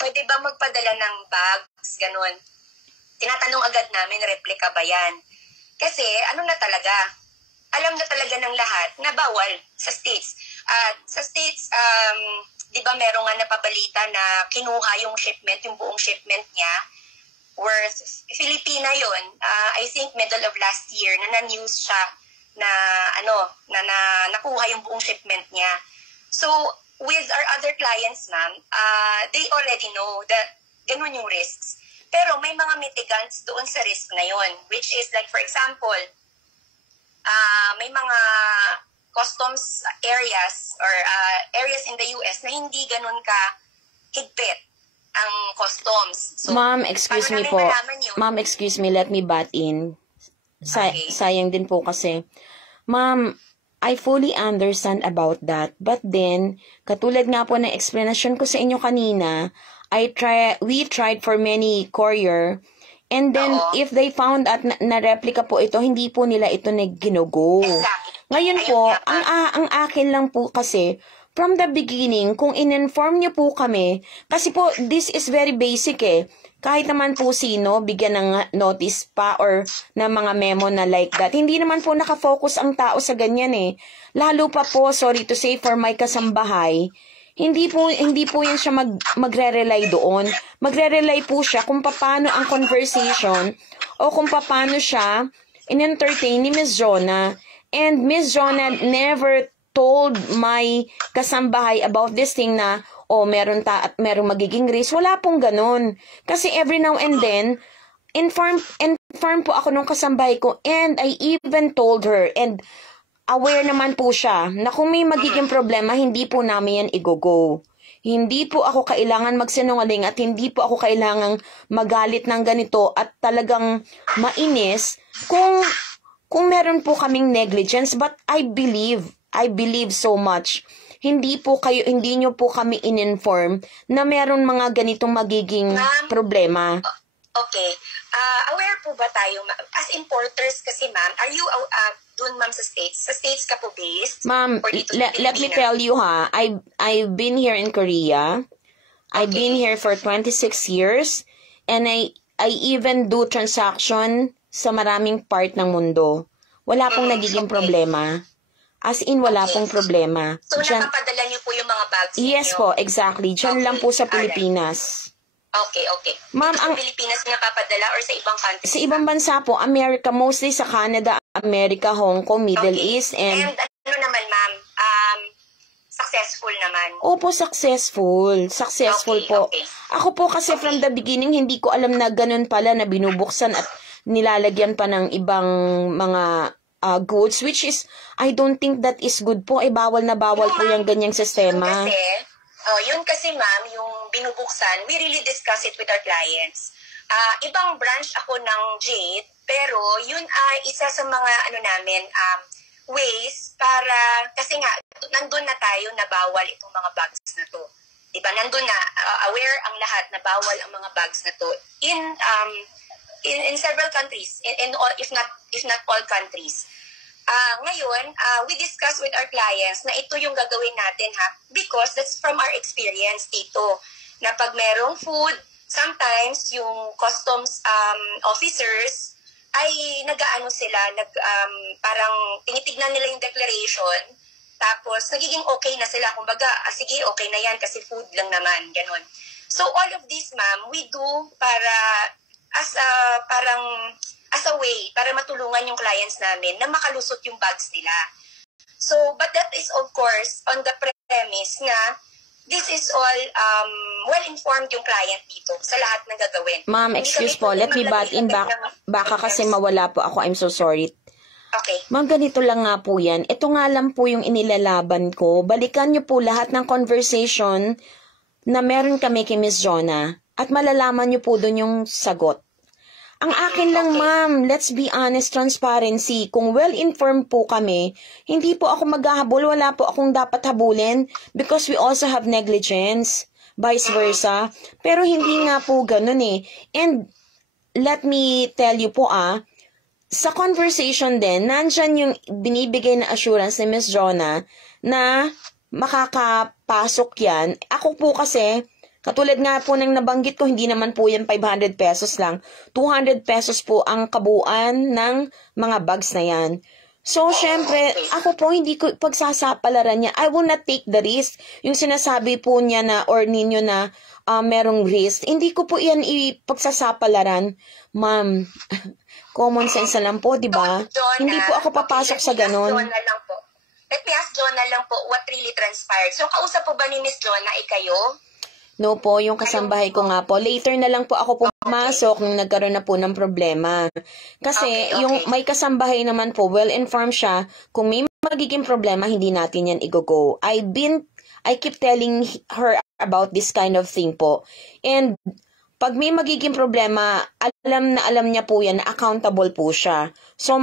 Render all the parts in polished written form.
pwede ba magpadala ng bags, ganun. Tinatanong agad namin, replica ba yan? Kasi, ano na talaga, alam na talaga ng lahat na bawal sa States. Sa States, di ba merong nga napabalita na kinuha yung shipment, yung buong shipment niya, worth, Filipina yon. I think middle of last year, na na-news siya na, nakuha yung buong shipment niya. So, with our other clients, ma'am, they already know that ganun yung risks. Pero may mga mitigants doon sa risk na yon, which is like, for example, may mga customs areas or areas in the US na hindi ganun ka higpit ang customs. So, Ma'am, excuse me po. Ma'am, excuse me, let me butt in. Okay. Sayang din po kasi. Ma'am, I fully understand about that. But then, katulad nga po ng explanation ko sa inyo kanina, we tried for many courier. And then, if they found out na replica po ito, hindi po nila ito ginugo. Exactly. Ngayon po, ang akin lang po kasi, from the beginning, kung in-inform niyo po kami, kasi po, this is very basic eh. Kahit naman po sino, bigyan ng notice pa or ng mga memo na like that. Hindi naman po nakafocus ang tao sa ganyan eh. Lalo pa po, sorry to say, for my kasambahay, hindi po yan siya magre-rely doon. Magre-rely po siya kung paano ang conversation o kung paano siya in-entertain ni Miss Jonah. And Miss Jonah never told my kasambahay about this thing na, meron magiging risk. Wala pong ganun. Kasi every now and then, inform po ako nung kasambahay ko, and I even told her, and aware naman po siya na kung may magiging problema, hindi po namin yan i-go. Hindi po ako kailangan magsinungaling at hindi po ako kailangang magalit ng ganito at talagang mainis kung meron po kaming negligence. But I believe so much. Hindi nyo po kami in-inform na meron mga ganitong magiging problema. Okay. Aware po ba tayo, as importers kasi ma'am, are you doon ma'am sa States? Sa States ka po based? Ma'am, let me tell you ha, I've been here in Korea. I've been here for 26 years. And I even do transaction sa maraming part ng mundo. Wala pong nagiging problema. As in, wala pong problema. So, napapadala niyo po yung mga bags niyo? Yes po, exactly. Diyan lang po sa Pilipinas. Okay. Ma'am, ang Pilipinas napapadala or sa ibang country? Sa ibang bansa po, America, mostly sa Canada, America, Hong Kong, Middle East, and ano naman, ma'am? Successful naman? Opo, successful. Successful po. Okay. Ako po kasi from the beginning, hindi ko alam na ganun pala na binubuksan at nilalagyan pa ng ibang mga goods, which is, I don't think that is good po. Bawal na bawal po yung ganyang sistema. Yun kasi ma'am, yung binubuksan, we really discuss it with our clients. Ibang branch ako ng Jade, pero yun ay isa sa mga ways para, kasi nga, nandun na tayo na bawal itong mga bags na to. Diba? Nandun na, aware ang lahat na bawal ang mga bags na to. In several countries, if not all countries. Ngayon, we discuss with our clients na ito yung gagawin natin because that's from our experience dito. Na pag merong food, sometimes yung customs officers ay parang tinitignan nila yung declaration, tapos nagiging okay na sila. Kumbaga, sige, okay na yan kasi food lang naman, ganun. So all of this, ma'am, we do para as a way para matulungan yung clients namin na makalusot yung bags nila. So, but that is of course on the premise na this is all well-informed yung client dito sa lahat ng gagawin. Ma'am, excuse po, let me butt in back. Baka kasi mawala po ako. I'm so sorry. Okay. Ma'am, ganito lang nga po yan. Ito nga lang po yung inilalaban ko. Balikan niyo po lahat ng conversation na meron kami kay Miss Jonah at malalaman niyo po doon yung sagot. Ang akin lang, ma'am, let's be honest, transparency. Kung well-informed po kami, hindi po ako maghahabol, wala po akong dapat habulin because we also have negligence, vice versa. Pero hindi nga po ganun eh. And let me tell you po sa conversation din, nandyan yung binibigay na assurance ni Miss Jonah na makakapasok yan. Ako po kasi, Katulad nga po ng nabanggit ko, hindi naman po yan 500 pesos lang. 200 pesos po ang kabuuan ng mga bags na yan. So, syempre, ako po hindi ko pagsasapalaran niya. I will not take the risk. Yung sinasabi po niya na or ninyo na merong risk, hindi ko po yan ipagsasapalaran. Ma'am, common sense na lang po, di ba? Hindi po ako papasok sa ganun. Let me ask Jonah lang po what really transpired. So, kausap po ba ni Miss Jonah kayo? No po, yung kasambahay ko nga po. Later na lang po ako pumasok nung nagkaroon na po ng problema. Kasi yung may kasambahay naman po, well-informed siya. Kung may magiging problema, hindi natin yan i-go. I keep telling her about this kind of thing po. And pag may magiging problema, alam niya po yan na accountable po siya. So,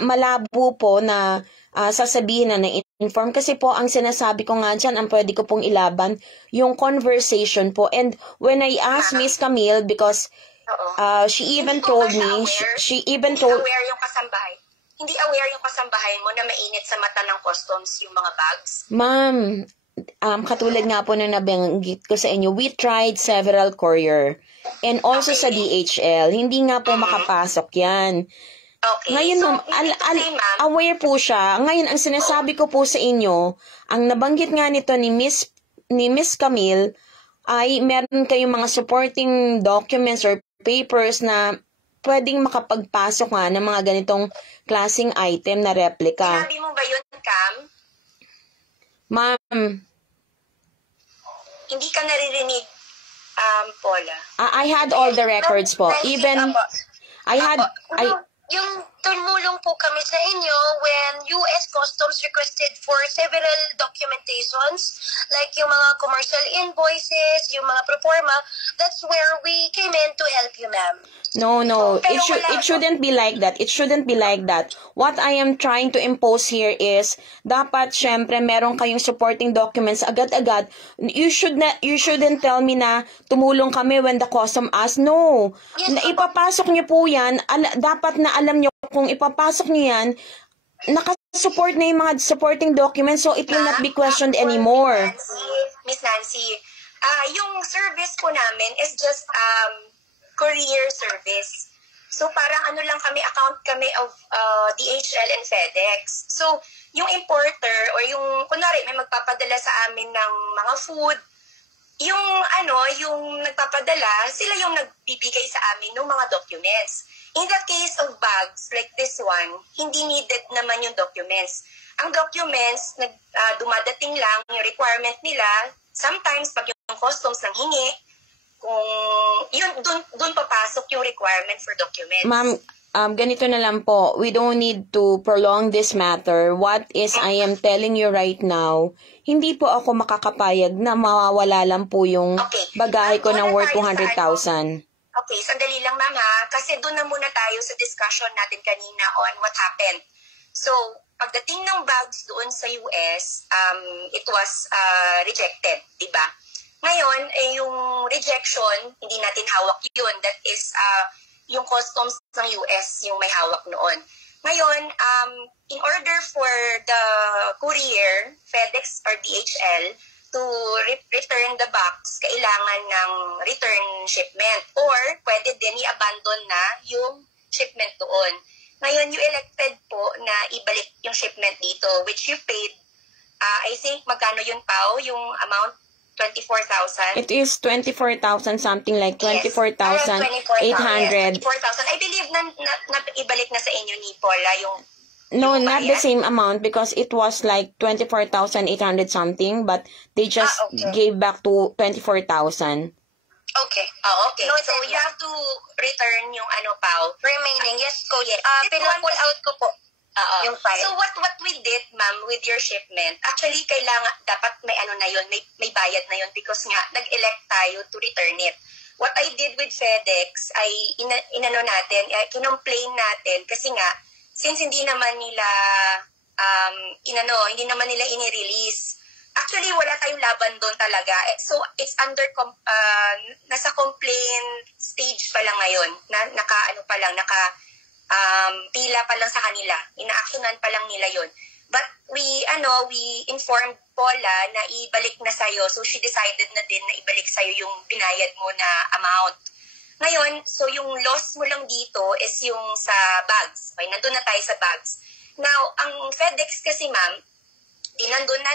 malabo po na sasabihin na na-inform. Kasi po, ang sinasabi ko nga dyan, ang pwede ko pong ilaban, yung conversation po. And when I asked Miss Camille, because she even told me, she even told... Hindi aware yung kasambahay? Hindi aware yung kasambahay mo na mainit sa mata ng customs yung mga bags? Ma'am, katulad nga po na nabanggit ko sa inyo, we tried several courier. And also sa DHL, hindi nga po makapasok yan. Okay. Ngayon, so, aware po siya. Ngayon, ang sinasabi ko po sa inyo, ang nabanggit nga nito ni Miss Camille, ay meron kayong mga supporting documents or papers na pwedeng makapagpasok nga ng mga ganitong klaseng item na replica. Sinabi mo ba yun, Cam? Ma'am. Hindi ka naririnig, Paula. I had all the records po. Even, Yung tumulong po kami sa inyo when US Customs requested for several documentations, like yung mga commercial invoices, yung mga proforma, that's where we came in to help you, ma'am. No. It shouldn't be like that. It shouldn't be like that. What I am trying to impose here is, dapat syempre meron kayong supporting documents agad-agad. You shouldn't tell me na tumulong kami when the custom asks. No. Yes, Na ipapasok niyo po yan. Dapat na alam niyo kung ipapasok niyo yan, nakasupport na yung mga supporting documents, so it will not be questioned anymore. Miss Nancy, yung service po namin is just courier service. So parang account kami of DHL and FedEx. So yung importer or yung kunwari may magpapadala sa amin ng mga food, yung nagpapadala, sila yung nagbibigay sa amin ng mga documents. In the case of bags like this one, hindi needed naman yung documents. Ang documents, dumadating lang yung requirement nila. Sometimes pag yung customs nang hingi, kung yun, dun papasok yung requirement for documents. Ma'am, ganito na lang po. We don't need to prolong this matter. What is I am telling you right now, hindi po ako makakapayag na mawawala lang po yung bagahe ko ng worth 200,000. Okay, sandali lang ma'am ha. Kasi doon na muna tayo sa discussion natin kanina on what happened. So, pagdating ng bags doon sa US, it was rejected, di ba? Ngayon, yung rejection, hindi natin hawak yun. That is, yung customs ng US yung may hawak noon. Ngayon, in order for the courier, FedEx or DHL, to return the box, kailangan ng return shipment or pwede din i-abandon na yung shipment doon. Ngayon, you elected po na ibalik yung shipment dito, which you paid, I think, magkano yun, Pao? Yung amount, 24,000? It is 24,000, something like 24,800. 24,000. I believe na ibalik na sa inyo ni Paula yung No, not the same amount because it was like 24,800 something, but they just gave back to 24,000. Okay. Okay. No, so you have to return yung Pao. Remaining, yes, coach. Pinapull out ko po yung file. So what we did, ma'am, with your shipment, actually dapat may na yun, may bayad na yun because nga nag-elect tayo to return it. What I did with FedEx ay kinomplain natin kasi nga since hindi naman nila ini-release. Actually, wala tayong laban doon talaga. So, it's under nasa complaint stage pa lang ngayon. Pila pa lang sa kanila. Ina-actionan pa lang nila yon. But we informed Paula na ibalik na sa'yo. So, she decided na din na ibalik sa'yo yung binayad mo na amount. Ngayon, so yung loss mo lang dito is yung sa bags. Okay, nandun na tayo sa bags. Now, ang FedEx kasi, ma'am, di nandun na,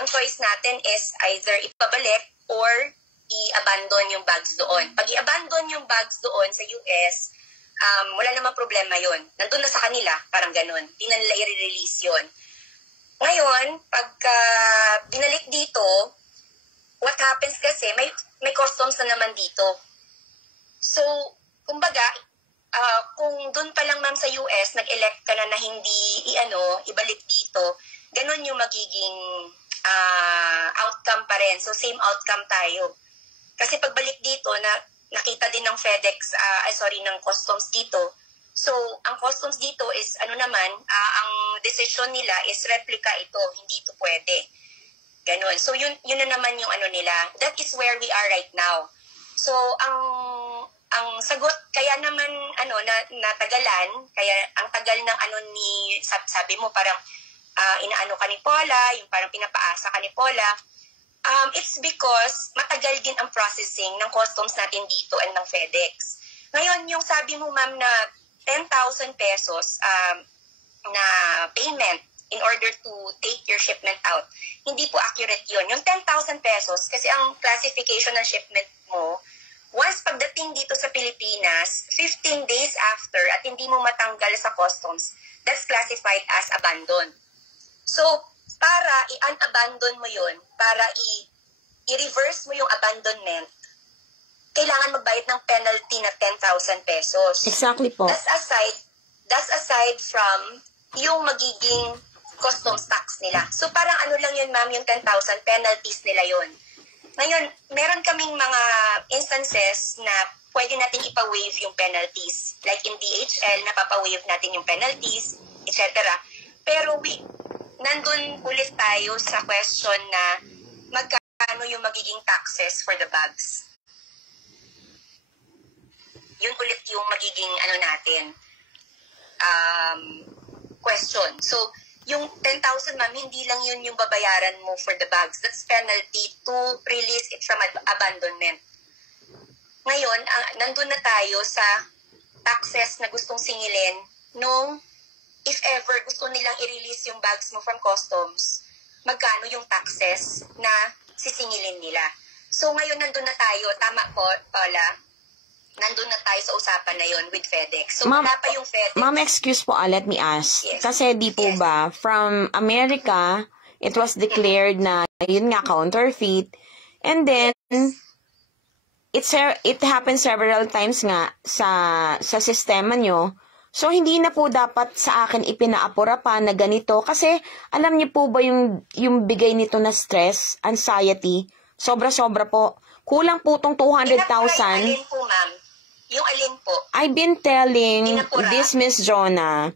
ang choice natin is either ipabalik or i-abandon yung bags doon. Pag i-abandon yung bags doon sa US, wala namang problema yon. Nandun na sa kanila, parang ganun. Di na nila i-release yun. Ngayon, pagka binalik dito, what happens kasi, may customs na naman dito. So, kumbaga, kung doon pa lang ma'am sa US, nag-elect ka na hindi ibalik dito, ganun yung magiging outcome pa rin. So, same outcome tayo. Kasi pagbalik dito, nakita din ng FedEx, ng customs dito. So, ang customs dito is, ang decision nila is replica ito, hindi ito pwede. Ganun. So, yun na naman yung nila. That is where we are right now. So, ang sagot, kaya naman, natagalan, kaya ang tagal ng sabi mo, parang, inaano ka ni Paula, yung parang pinapaasa ka ni Paula, it's because matagal din ang processing ng customs natin dito and ng FedEx. Ngayon, yung sabi mo, ma'am, na 10,000 pesos na payment in order to take your shipment out, hindi po accurate yun. Yung 10,000 pesos, kasi ang classification ng shipment mo, once pagdating dito sa Pilipinas, 15 days after at hindi mo matanggal sa customs, that's classified as abandoned. So, para i-unabandon mo yun, para i-reverse mo yung abandonment, kailangan magbayad ng penalty na 10,000 pesos. Exactly po. That's aside from yung magiging customs tax nila. So parang lang yun, ma'am, yung 10,000 penalties nila yun. Ngayon, meron kaming mga instances na pwede natin ipa-waive yung penalties. Like in DHL, napapa-waive natin yung penalties, etc. Pero nandun ulit tayo sa question na magkano yung magiging taxes for the bags. Yun ulit yung magiging natin question. So, yung 10,000, ma'am, hindi lang yun yung babayaran mo for the bags. That's penalty to release it from abandonment. Ngayon, nandun na tayo sa taxes na gustong singilin nung if ever gusto nilang i-release yung bags mo from customs, magkano yung taxes na sisingilin nila. So, ngayon nandun na tayo. Tama po, Paula. Nandun na tayo sa usapan na yon with FedEx. So, wala pa yung FedEx. Ma'am, excuse po, let me ask. Yes. Kasi di po ba, from America, it was declared na, yun nga, counterfeit. And then, it happened several times nga sa sistema nyo. So, hindi na po dapat sa akin ipinaapura pa na ganito. Kasi, alam niyo po ba yung bigay nito na stress, anxiety, sobra-sobra po. Kulang po tong 200,000. Alin po, ma'am? Yung alin po? I've been telling this Miss Jonah.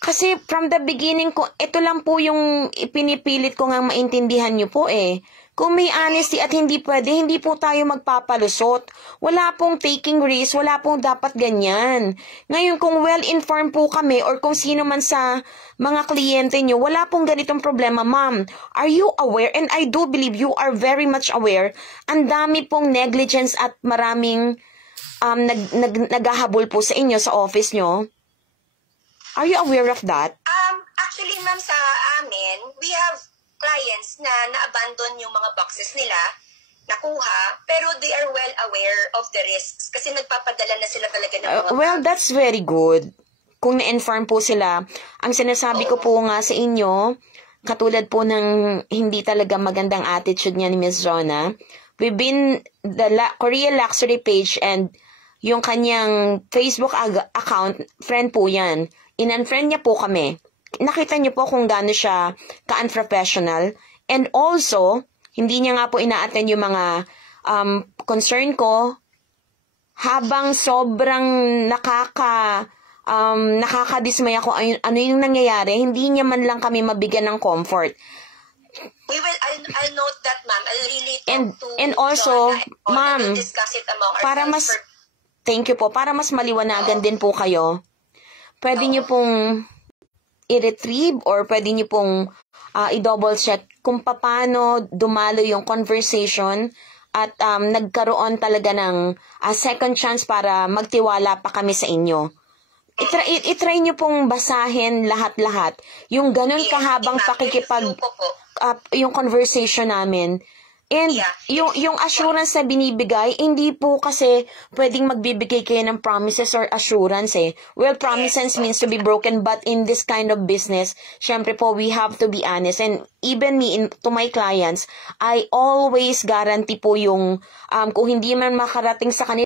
Kasi from the beginning ko, ito lang po yung ipinipilit ko nga maintindihan niyo po eh. Kung may honesty at hindi pwede, hindi po tayo magpapalusot. Wala pong taking risk, wala pong dapat ganyan. Ngayon, kung well-informed po kami or kung sino man sa mga kliyente nyo, wala pong ganitong problema. Ma'am, are you aware? And I do believe you are very much aware. Ang dami pong negligence at maraming naghahabol po sa inyo, sa office nyo. Are you aware of that? Actually, ma'am, sa amin, we have clients na na-abandon yung mga boxes nila, nakuha, pero they are well aware of the risks kasi nagpapadala na sila talaga ng mga well, that's very good. Kung na-inform po sila, ang sinasabi ko po nga sa inyo, katulad po ng hindi talaga magandang attitude niya ni Ms. Jonah, we've been the Korea Luxury page and yung kanyang Facebook account, friend po yan. In-unfriend niya po kami. Nakita niyo po kung gaano siya ka-unprofessional. And also, hindi niya nga po ina-attend yung mga concern ko. Habang sobrang nakakadismaya ko ano yung nangyayari, hindi niya man lang kami mabigyan ng comfort. I'll note that, ma'am. I'll really talk to and also, Jonah, ma'am, we'll discuss it among para ourselves. thank you po, para mas maliwanagan din po kayo. Pwede niyo pong i-retrieve or pwede nyo pong i-double check kung paano dumalo yung conversation at nagkaroon talaga ng second chance para magtiwala pa kami sa inyo. I-try nyo pong basahin lahat-lahat. Yung ganun kahabang yung conversation namin. And yung assurance na binibigay, hindi po kasi pwedeng magbibigay kayo ng promises or assurance eh. Well, promises means to be broken, but in this kind of business, syempre po, we have to be honest. And even me, to my clients, I always guarantee po yung kung hindi man makarating sa kanila,